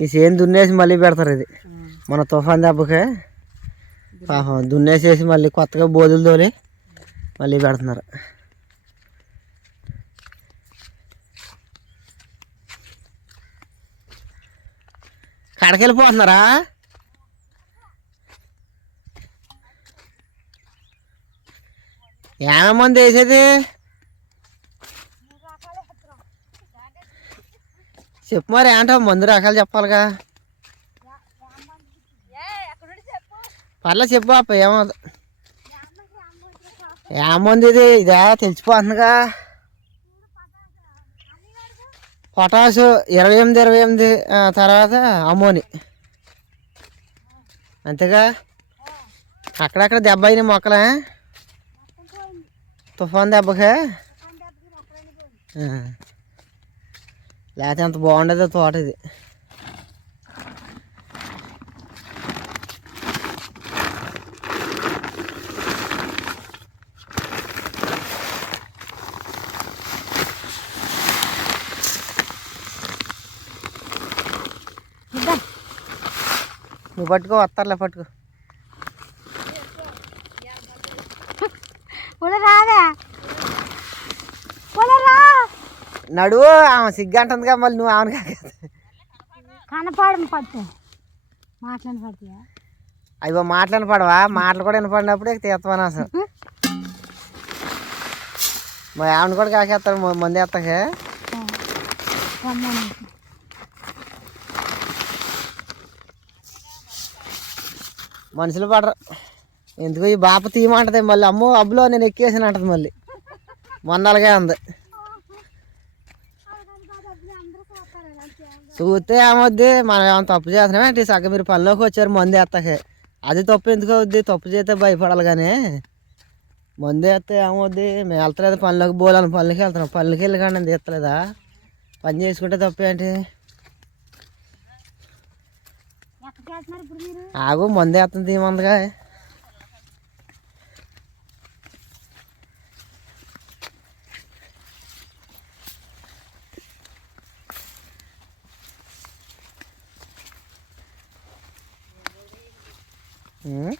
ఈ చేను దున్నేసి మళ్ళీ పెడతారు ఇది. మన తుఫాన్ దెబ్బకి పాపం దున్నేసేసి మళ్ళీ కొత్తగా బోధులు తోలి మళ్ళీ పెడుతున్నారు. కడకెళ్ళిపోతున్నారా? ఏమే మంది వేసేది? చెప్పు మరి ఏంటో మందు రకాలు చెప్పాలిగా. పర్లే చెప్పు అప్ప ఏమవుతుంది ఏముంది ఇది? ఇదే తెలిసిపోతుందిగా. పొటాసు ఇరవై ఎనిమిది ఇరవై ఎనిమిది తర్వాత అమోని అంతేగా? అక్కడక్కడ దెబ్బ అయిన మొక్కలే. తుఫాన్ దెబ్బకే? లేకపోతే అంత బాగుండేదో తోట ఇది. నువ్వు పట్టుకో వస్తారులే పట్టుకో రాదా రా నడువు ఆమె సిగ్గు అంటుందిగా మళ్ళీ నువ్వు ఆమెను కాక. కనపడము పట్టు. మాట్లాడి పడుతుందా అయ్యో మాటలు పడవా? మాటలు కూడా వినపడినప్పుడే తీస్తాను అసలు. మా ఆమెను కూడా కాకేస్తాడు మంది ఎత్తకే మనుషులు పడరు. ఎందుకు ఈ బాప తీయమంటది మళ్ళీ అమ్మో అబ్బులో నేను ఎక్కేసాను అంటది మళ్ళీ. మొన్న అలాగే ఉంది. చూస్తే ఏమవుద్ది మనం ఏమైనా తప్పు చేస్తున్నామేంటి సగం మీరు పనిలోకి వచ్చారు మందు ఎత్తకే అది తప్పు ఎందుకు అవుద్ది? తప్పు చేస్తే భయపడాలి కానీ. మందు వేస్తే ఏమవుద్ది మేము వెళ్తలేదు పనిలోకి బోలాను పనులకి వెళ్తున్నాం. పనులకి వెళ్ళి కానీ నేను తీస్తలేదా? పని చేసుకుంటే తప్పు ఏంటి? ఆగు మందు వేస్తుంది తీయమందిగా. ఉం?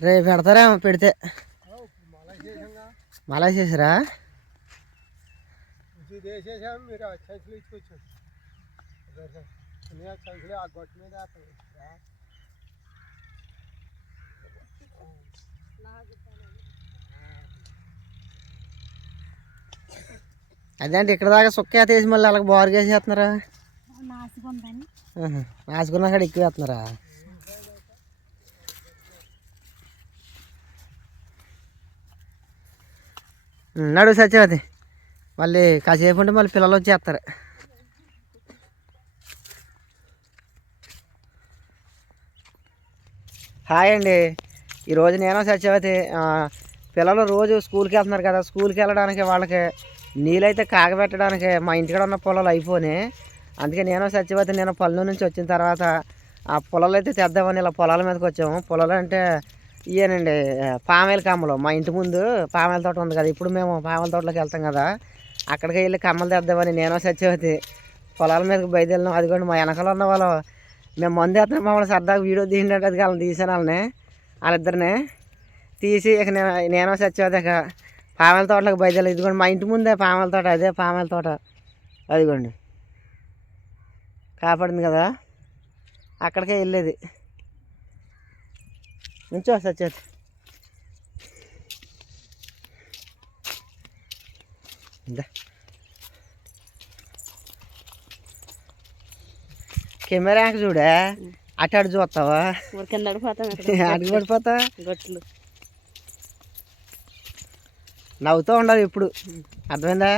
రేపు పెడతారేమో పెడితే మళ్ళా చేసారా వేసేసాం మీరు సంచులు ఇచ్చుకొచ్చాం సంచులు ఆ గొట్ట మీద అదేంటి ఇక్కడ దాకా సుక్క తీసి మళ్ళీ అలాగ బారుగా వేసేస్తున్నారా నాసుకుంటాను రాసుకున్నా కాడ ఎక్కువ వేస్తున్నారా నడు సత్యవతి మళ్ళీ కాసేపు ఉంటే మళ్ళీ పిల్లలు వచ్చేస్తారు. హాయ్ అండి. ఈరోజు నేను సత్యవతి పిల్లలు రోజు స్కూల్కి వెళ్తున్నారు కదా స్కూల్కి వెళ్ళడానికి వాళ్ళకి నీళ్ళైతే కాగబెట్టడానికి మా ఇంటికాడ ఉన్న పొలాలు అయిపోయినాయి అందుకే నేను సత్యవతి నేను పల్లె నుంచి వచ్చిన తర్వాత ఆ పొలాలు అయితే తెద్దామని ఇలా పొలాల మీదకి వచ్చాము. పొలాలు అంటే ఇవేనండి పామేల కమ్మలు. మా ఇంటి ముందు పామేల తోట ఉంది కదా ఇప్పుడు మేము పామేల తోటలోకి వెళ్తాం కదా అక్కడికి వెళ్ళి కమ్మలు తెద్దామని నేను సత్యవతి పొలాల మీదకి బయలుదేరినాం. అదిగోండి మా వెనకాల ఉన్న వాళ్ళు మేము మందు వేస్తున్నాం మమ్మల్ని సరదాగా వీడియో తీసినట్టు అది వాళ్ళని తీసాను వాళ్ళని వాళ్ళిద్దరిని. తీసి ఇక నేను నేను సత్యవతి ఇక పామాయిల తోటలోకి బయలుదేరి ఇదిగోండి మా ఇంటి ముందే పామాయిల తోట అదే పామాయిల తోట. అదిగోండి. కాపాడింది కదా? అక్కడికే వెళ్ళేది. నుంచో ఇందా. కెమెరా చూడే? అటు అటు చూస్తావా? అడిగి పడిపోతా గట్లు. నవ్వుతూ ఉండాలి ఇప్పుడు. అర్థమైందా?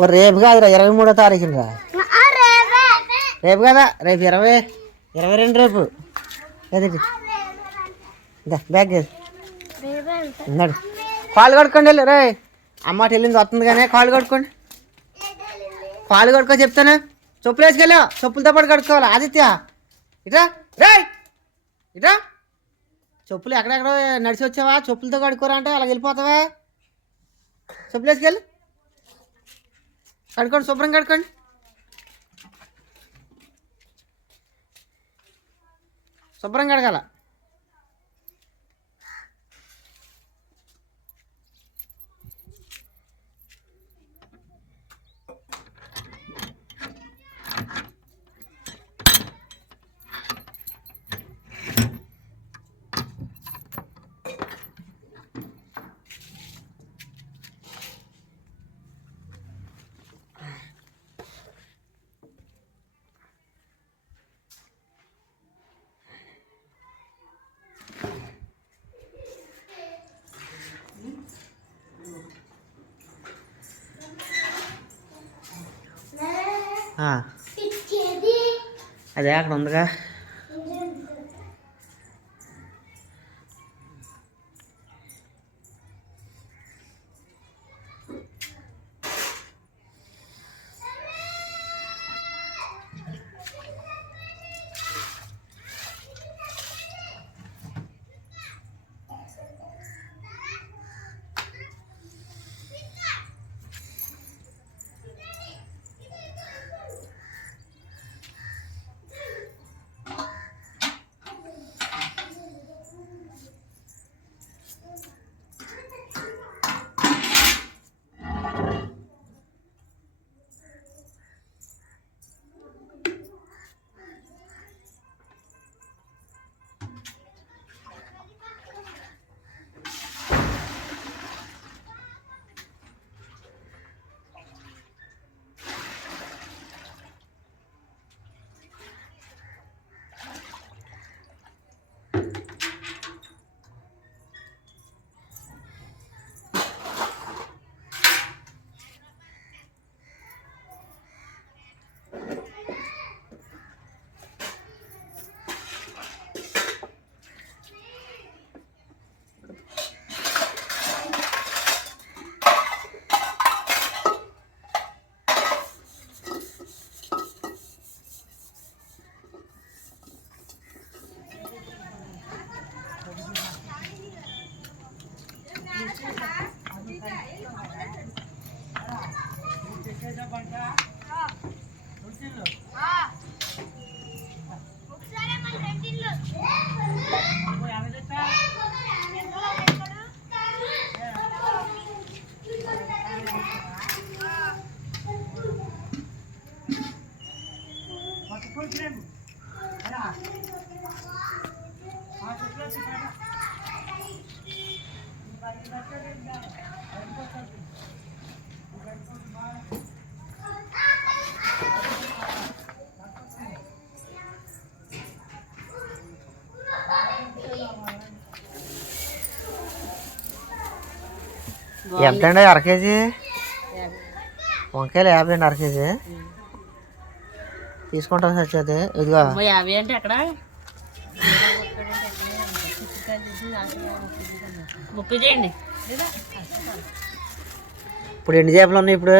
ఓ రేపు కాదురా ఇరవై మూడో తారీఖున రా రేపు. కదా రేపు ఇరవై ఇరవై రెండు రేపు. ఇందా, బ్యాగ్ ఏది? ఉన్నాడు. కాళ్ళు కడుక్కోండి వెళ్ళు రే అమ్మ అటు వెళ్ళింది వస్తుంది కానీ కాళ్ళు కడుక్కోండి. కాళ్ళు కడుక్కో చెప్తాను. చెప్పులు వేసుకెళ్ళావు చెప్పులతో పాటు కడుక్కోవాలి. ఆదిత్య ఇట్రా రే. ఇట్రా చెప్పులు ఎక్కడెక్కడ నడిచి వచ్చావా? చెప్పులతో కడుక్కోరా అంటే అలా వెళ్ళిపోతావా? చెప్పులు వేసుకెళ్ళి. కడుక్కోండి శుభ్రం కడుక్కోండి. శుభ్రం కడగాల. ఆ. అదే అక్కడ ఉందిగా ఎంత అండి అర కేజీ? వంకాయలు యాభై అండి అర కేజీ. తీసుకుంటాం సచ్చేది ఇదిగో. యాభై అంటే అక్కడ ముప్పై చేయండి. ఇప్పుడు ఎండు చేపలు ఉన్నాయి ఇప్పుడు?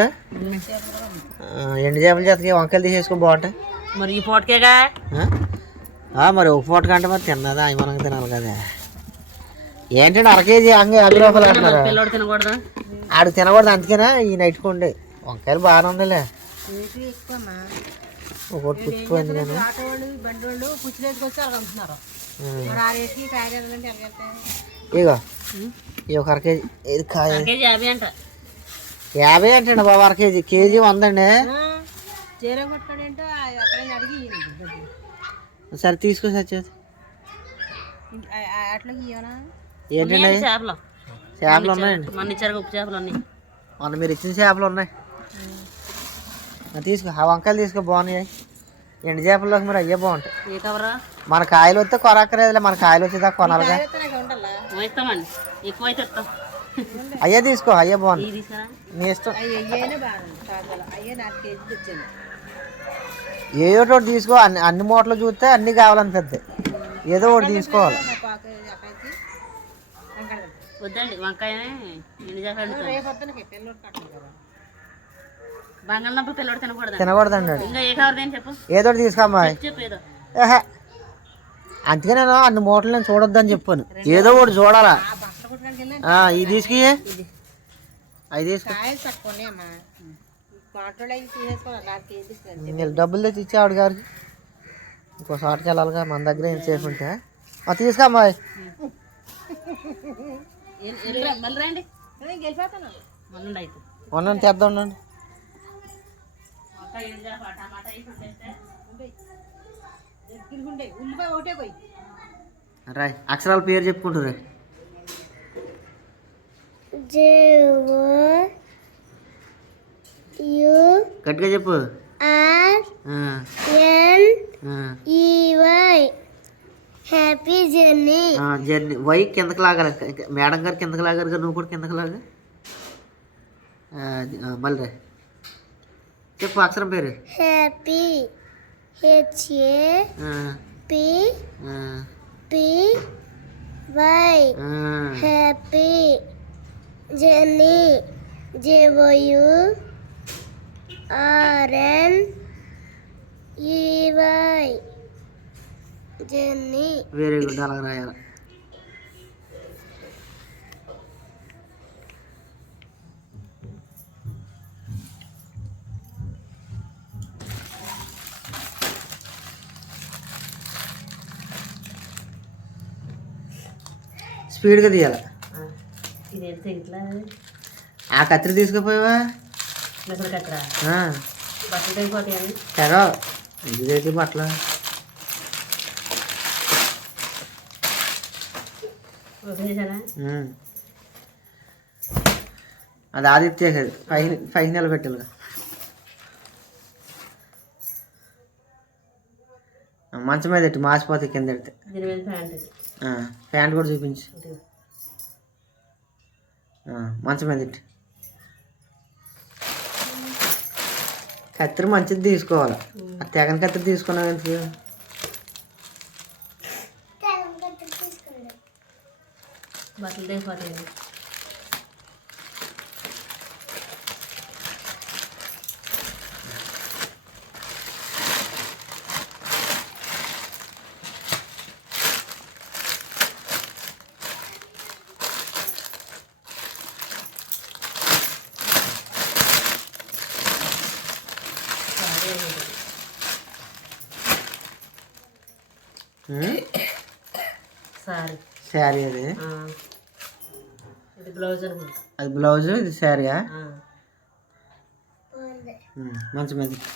ఎండు చేపల చేతకి? వంకాయలు తీసేసుకొని బాగుంటాయి. మరి ఈ పూటకేగా? మరి ఒక పూట కంటే మరి తిన్నదా? అవి మనకు తినాలి కదా. ఏంటంటే అర కేజీ అంగ యాభై రూపాయలు అంటున్నారు? పిల్లోడు తినకూడదు? ఆడు తినకూడదు అందుకేనా? ఈ నైట్కోండి వంకాయలు బాగానే ఉందిలే. ఒకటి పుచ్చిపోయింది ఎలాగెళ్తాయి ఇగో. ఈ ఒక అర కేజీ ఇది కాయ యాభై అంట. యాభై అంటండి బాబు అర కేజీ. కేజీ వందండి. సరే తీసుకొని వచ్చేది ఇవ్వనా ఏంటండి? చేపలు. చేపలు ఉన్నాయండి. మన ఇచ్చారు ఉప్పు చేపలు అన్ని. మొన్న మీరు ఇచ్చిన చేపలు ఉన్నాయి. తీసుకో ఆ వంకాయలు తీసుకో బాగున్నాయి. ఎండు చేపల్లోకి మరి అయ్యే బాగుంటాయి. ఏ కవరా మన కాయలు వస్తే కొనక్కర్లేదులే మన కాయలు వచ్చేదాకా కొనాలిగా? అయ్యే తీసుకో అయ్యే బాగుంది. నీ ఇష్టం. ఏ ఒకటి తీసుకో అన్ని అన్ని మూటలు చూస్తే అన్ని కావాలనిపిద్ది ఏదో ఒకటి తీసుకోవాలి. వద్దండి వంకాయ ఎండు చేప వండుతాను బంగాళదుంప పిల్లడు తినకూడదు. తినకూడదండి ఇంకా ఏ చెప్పు? ఏదో చెప్పు ఏహే. అందుకే నేను అన్ని మూటలు నేను చూడొద్దని చెప్పాను. ఏదో ఒకటి చూడాలా. ఇది తీసుకు. అవి తీసుకో. కాయలు తక్కువనే అమ్మా. కాంట్రోల్ అయ్యి తీసేసుకోవాలి నాకు కేజీ ఇస్తాను మీరు డబ్బులు తెచ్చి ఇచ్చే ఆవిడ గారికి. ఇంకో షాట్కి వెళ్ళాలిగా మన దగ్గర ఏం సేఫ్ ఉంటే. ఆ, తీసుకో అమ్మాయి మళ్ళీ రండి. వెళ్ళిపోతాను మళ్ళీ అయితే ఉండండి. తెద్దాం ఉండండి రాయ్ అక్షరాల పేరు చెప్పుకుంటారు గట్టిగా చెప్పు. హ్యాపీ జర్నీ ఆ, జర్నీ వై కిందకి లాగాలి ఇంకా మేడం గారు కిందకి లాగారు కదా నువ్వు కూడా కిందకి లాగా ఆ, అది, ఆ, మళ్ళీ రా చెప్పు అక్షరం పేరు హ్యాపీ హెచ్ఏ ఆ, పి ఆ, పి వై ఆ. Happy journey J O U R N E Y journey. Very good అలా రాయాలి. స్పీడ్గా తీయాలి. ఇది ఆ కత్తిరి తీసుకుపోయావా? తెగ. ఇదైతే బట్టలు? అది ఆదిత్య కదా పై పై నిలబెట్టాలి మంచం మీద ఎట్టు మాసిపోతాయి కింద పెడితే. ప్యాంట్ కూడా చూపించు. మంచం మీద ఎట్టు. కత్తిరి మంచిది తీసుకోవాలి. ఆ తెగని కత్తిరి తీసుకున్నావు ఎందుకు? బట్టలు తెగిపోతాయని ఉమ్? సారీ శారీ అది బ్లౌజ్ అనుకుంటా అది బ్లౌజ్ ఇది శారీయా ఆ. ఉమ్, మంచం మీద ఎట్టు.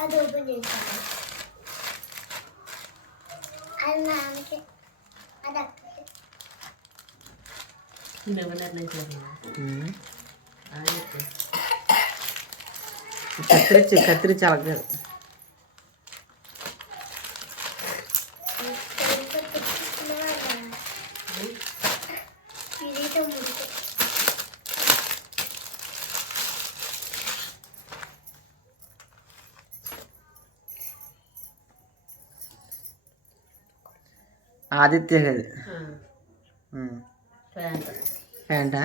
అది ఓపెన్ చేశాను అది నాన్నకి అది అక్కకి మేము నిర్ణయించారు ఉమ్. అది చెప్పు. కత్తిరించి కత్తిరించి అలాగే ఆదిత్య. ఉమ్. ప్యాంట్. ప్యాంటా?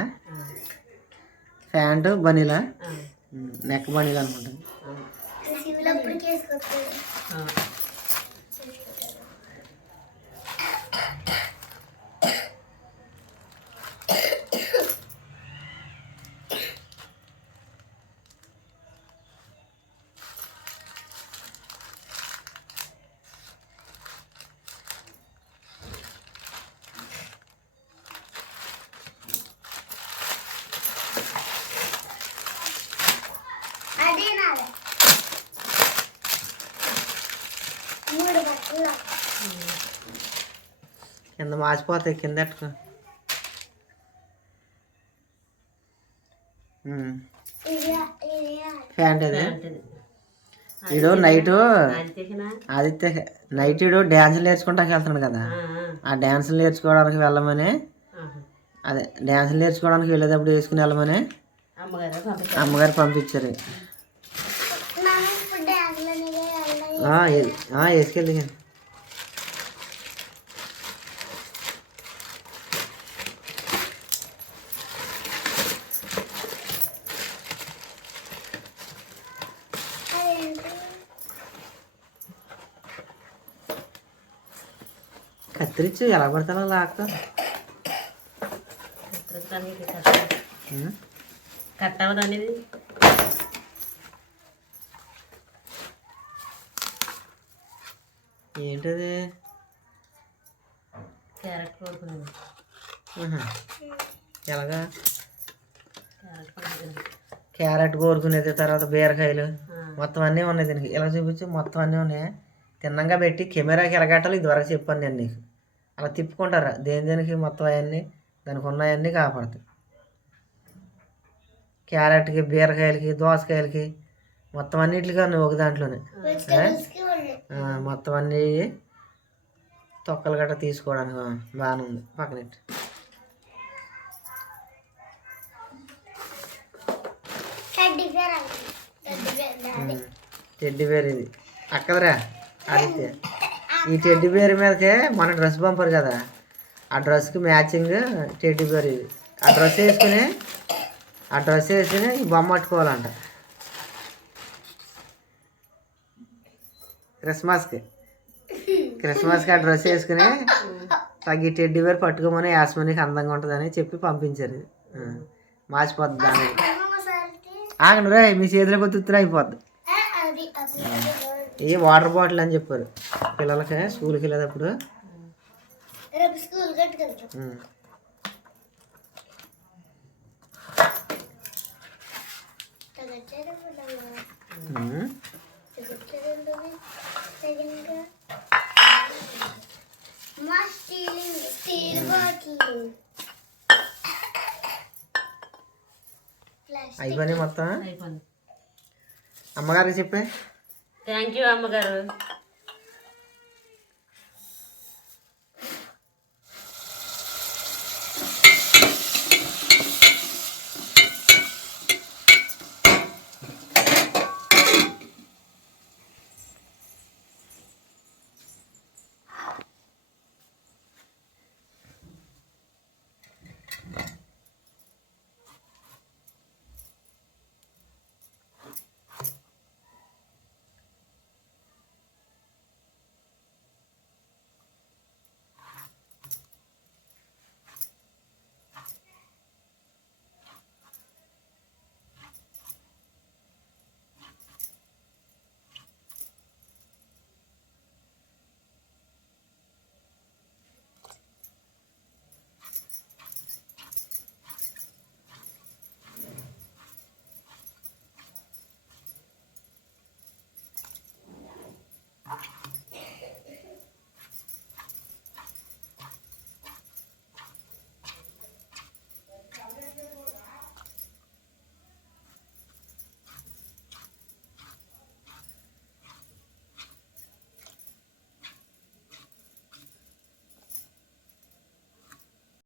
బనీలా? నెక్ బనీలా అనుకుంటాను ఆ. సివిల్ అప్పటికి వేసుకొస్తాను ఆ. అదే నాదే మూడు బట్టలు కింద మాసిపోతాయి కింద ఇది? ప్యాంట్ అది. ఈడు నైట్ ఆదిత్య నైట్ ఈడు డ్యాన్సులు నేర్చుకుంటానికి వెళ్తున్నాడు కదా. ఆ, డ్యాన్సులు నేర్చుకోవడానికి వెళ్ళమని. అదే డ్యాన్సులు నేర్చుకోవడానికి వెళ్ళేటప్పుడు వేసుకుని వెళ్ళమని అమ్మగారు పంపించారు. అమ్మగారు పంపించారు మనం ఇప్పుడు డ్యాన్స్లోనే వెళ్ళాలి ఆ, ఏ- ఆ, వేసుకెళ్ళి కానీ అదేంటి కత్తిరించి ఎలా పడతానో కట్టవదు అనేది ఏంటది? క్యారెట్ కోరుకునేది ఆహా. ఎలాగా? క్యారెట్ కోరుకునేది తర్వాత బీరకాయలు. మొత్తం అన్నీ ఉన్నాయి దీనికి. ఇలా చూపించు మొత్తం అన్నీ ఉన్నాయి. తిన్నంగా పెట్టి కెమెరాకి ఎలగట్టాలి ఇదివరకు చెప్పాను నేను నీకు. అలా తిప్పుకుంటారా. దేని దేనికి మొత్తం అవన్నీ దానికి ఉన్నాయన్నీ కాపాడతాయి. క్యారెట్కి బీరకాయలకి దోసకాయలకి మొత్తం అన్నిటికీ నువ్వు ఒక దాంట్లోనే. మొత్తం అన్నీ తొక్కలు గట్రా తీసుకోవడానికి బాగానే ఉంది పక్కనెట్టు టెడ్డీ బేర్ బేర్ ఇది. అక్కదరా ఆదిత్య. ఈ టెడ్డీ బేర్ మీదకే మన డ్రెస్ పంపరు కదా. ఆ డ్రెస్కి మ్యాచింగ్ టెడ్డీ బేర్ ఇది. ఆ డ్రెస్ వేసుకుని ఆ డ్రెస్ వేసుకుని ఈ బొమ్మ పట్టుకోవాలంట. క్రిస్మస్కి క్రిస్మస్కి ఆ డ్రెస్ వేసుకుని తగ్గి టెడ్డీ బేర్ పట్టుకోమని యాస్మనికి అందంగా ఉంటుందని చెప్పి పంపించారు. మార్చిపోద్ది దాని ఒకసారి ఆగండి రే మీ చేతిలో కొత్తుత్తులు అయిపోద్ది. ఈ వాటర్ బాటిల్ అని చెప్పారు. పిల్లలకి స్కూల్కి వెళ్ళేటప్పుడు. అయిపోయినాయి మొత్తం? అమ్మగారికి చెప్పే? థ్యాంక్ యూ అమ్మగారు